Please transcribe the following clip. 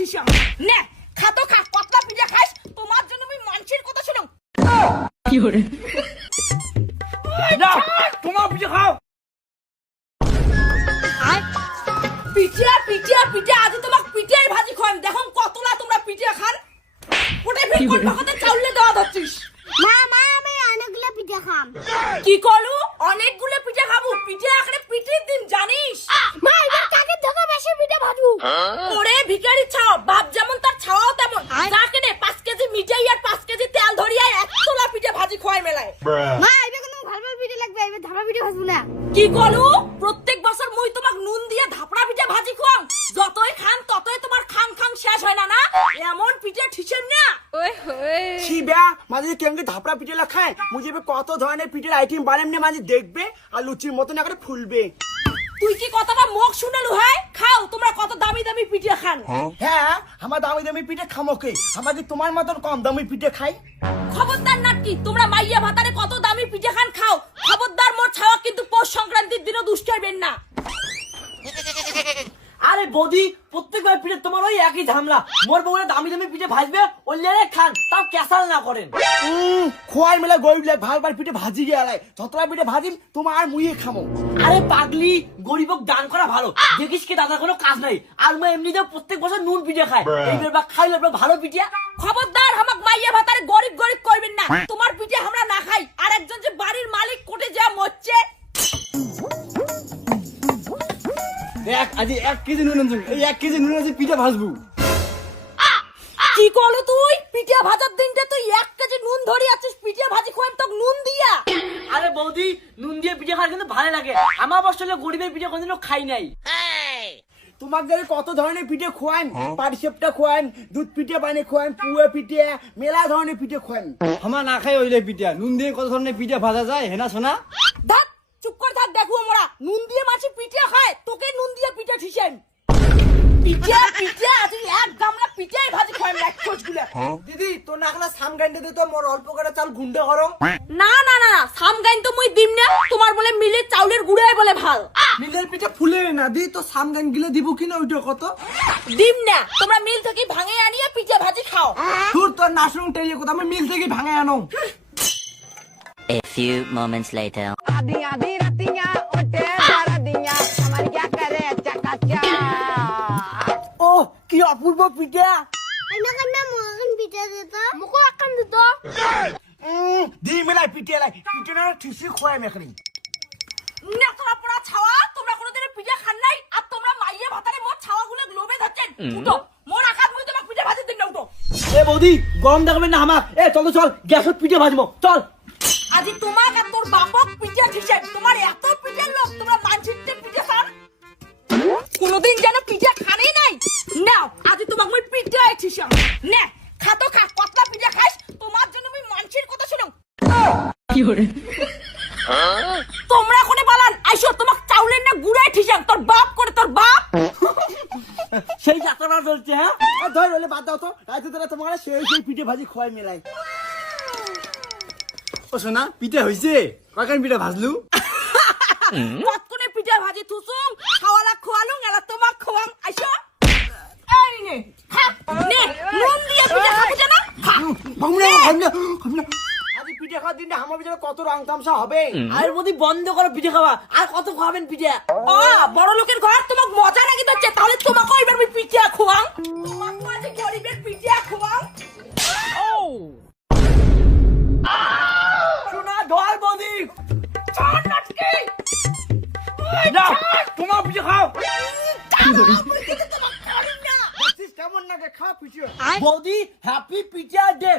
আছিস নে খা তো খা পাতলা পিঠা খাস তোমার জন্য আমি মানসির কথা শুনো কি করে না তোমার পিঠে খাও পিঠা পিঠা পিঠা আজ তোমাক পিঠাই ভাজি খাওয়াম দেখো কতলা তোমরা পিঠা খান ওটা ফির কোন ভাগতে চাউলে দেওয়া ধরছিস মা মা আমি অনেকগুলো পিঠা খাম। কি করলু অনেকগুলো পিঠা খাবো পিঠা আখরে পিঠির দিন জানিস মা এবার কাকে ধোকা বেশি পিঠা ভাজু। ওরে ভিখারি ছাও বাপ যেমন তার ছাওয়াও তেমন যা কেনে 5 কেজি মিঠাই আর 5 কেজি তেল ধরিয়া এক তোলা পিঠা ভাজি খোয়াই মেলায় মা এবার কোনো ভালো ভালো পিঠা লাগবে এবার ধাপা পিঠা ভাজবো না। কি করলু প্রত্যেক বছর মুই তোমাক নুন দিয়ে ধাপড়া পিঠা ভাজি খোয়াম যতই খান ততই তোমার খাং খাং শেষ হয় না না এমন পিঠা ঠিসেন না শিবা মাঝে কেমনে ধাপড়া পিঠে খায় মুঝে কত ধরনের পিঠের আইটেম বানামনে মাঝে দেখবে আর লুচির মতন করে ফুলবে তুই কি কথাটা মুখ শুনালু হয় খাও তোমরা কত দামি দামি পিঠা খান হ্যাঁ আমার দামি দামি পিঠে খামোকে আমাকে তোমার মতন কম দামি পিঠে খাই খবরদার নাকি তোমরা মাইয়া ভাতারে কত দামি পিঠা খান খাও খবরদার মোর ছাওয়া কিন্তু পৌষ সংক্রান্তির দিনও দুষ্ট হইবেন না আরে বৌদি প্রত্যেকবার পিঠে তোমার ওই একই ঝামলা মোর বউরে দামি দামি পিঠে ভাজবে ওল্লেরে খান তাও ক্যাসাল না করেন খোয়াই মেলা গরিব লাগ ভালবার পিঠে ভাজি গেলাই যতটা পিঠে ভাজিম তোমার মুইয়ে খামো আরে পাগলি গরিবক দান করা ভালো দেখিস কি দাদা কোনো কাজ নাই আর মা এমনিতেও প্রত্যেক বছর নুন পিঠে খায় এইবার বা খাইলে ভালো পিঠা খবরদার হামাক মাইয়া ভাতারে গরিব গরিব কইবেন না তোমার পিঠে আমরা না খাই আর একজন যে বাড়ির মালিক কোটে যা মরছে আজ 1 কেজি নুন আনছুন এই 1 কেজি নুন আছে পিঠে ভাজবো কি করলো তুই পিঠা ভাজার দিনটা তুই 1 কেজি নুন ধরি আছিস পিঠা ভাজি খোয়াম তো নুন দিয়া আরে বৌদি নুন দিয়ে পিঠে খাওয়ার কিন্তু ভালো লাগে আমার বছর গরিবের পিঠে কোনদিনও খাই নাই তোমাদের কত ধরনের পিঠে খোয়ান পাটিসাপটা খোয়ান দুধ পিঠে বানিয়ে খোয়ান পুয়া পিঠে মেলা ধরনের পিঠে খোয়ান আমার না খাই ওইলে পিঠা নুন দিয়ে কত ধরনের পিঠা ভাজা যায় হেনা সোনা ধাত চুপ করে থাক দেখো আমরা নুন দিয়ে মাছি পিঠা খায় তোকে নুন দিয়ে পিঠা ঠিসেন পিঠা পিঠা তুই এক গামলা পিঠাই ভাজি খোয়াম এক কোচগুলা দিদি তো নাকলা সাম গান্ডে দে তো মোর অল্প করে চাল গুন্ডা করো না না না সাম গাইন তো মুই দিম না তোমার বলে মিলে চাউলের গুড়াই বলে ভাল মিলের পিঠে ফুলে না দি তো সাম গান গিলে দিব কিনা ওইটা কত দিম না তোমরা মিল থেকে ভাঙে আনিয়া পিঠা ভাজি খাও তোর তোর নাসরুং টেরিয়ে কথা আমি মিল থেকে ভাঙায় আনো A few moments later. आधी आधी रतिया उठे सारा दिया हमारी क्या करे चकाचा ও কি অপূর্ব পিঠা এনে কান্না মুখন পিঠা দিত মুকো আকান দিত দি মেলা পিঠে লাই পিঠে না ঠিসি খোয়াই মেখরি নেতরা পড়া ছাওয়া তোমরা কোনোদিন পিঠা খান নাই আর তোমরা মাইয়া ভাতারে মোর ছাওয়াগুলো লোভে ধরছেন উঠো মোর আকাত মুই তোমাক পিঠা ভাজি দিন না উঠো এ বৌদি গরম দেখাবেন না আমার এ চলো চল গ্যাসত পিঠে ভাজবো চল আজি তোমাক আর তোর বাপক পিঠা ঠিসেন তোমার এত পিঠার লোক তোমরা মানসিকতে পিঠা খান কোনোদিন যেন পিঠা খানেই নাই নাও আজি তোমাক মুই পিঠা ঠিসাম নে খা তো খা পাতলা পিঠা খাস তোমার জন্য আমি মানসির কথা শুনো কি করে তোমরা কোনে বালান আইসো তোমাক চাউলের না গুড়াই ঠিসাম তোর বাপ করে তোর বাপ সেই যাত্রা চলছে হ্যাঁ ধর বলে বাদ দাও তো রাইতে তোরা তোমার সেই পিঠে ভাজি খোয়াই মেলাই ও সোনা পিঠা হইছে কয়খান পিঠা ভাজলু কতক্ষণে পিঠা ভাজি থুসুম খাওয়ালা খোয়ালুম এলা তোমাক খোয়াম আইসো এই নে খা নে নুন দিয়ে পিঠা খাবো জানা খা আজি পিঠে খাওয়ার দিনটা আমার ভিতরে কত রং তামসা হবে আর বৌদি বন্ধ করো পিঠে খাওয়া আর কত খাওয়াবেন পিঠে বড় লোকের ঘর তোমাক মজা নাকি দিচ্ছে তাহলে তোমাকে এবার আমি পিঠা খোয়াম তোমাক মাঝে গরিবের পিঠা খোয়াম শোনা ধর বৌদি চল নাটকে না তোমার পিঠে খাও দেখছিস কেমন নাকি খা পিঠে বৌদি হ্যাপি পিঠে ডে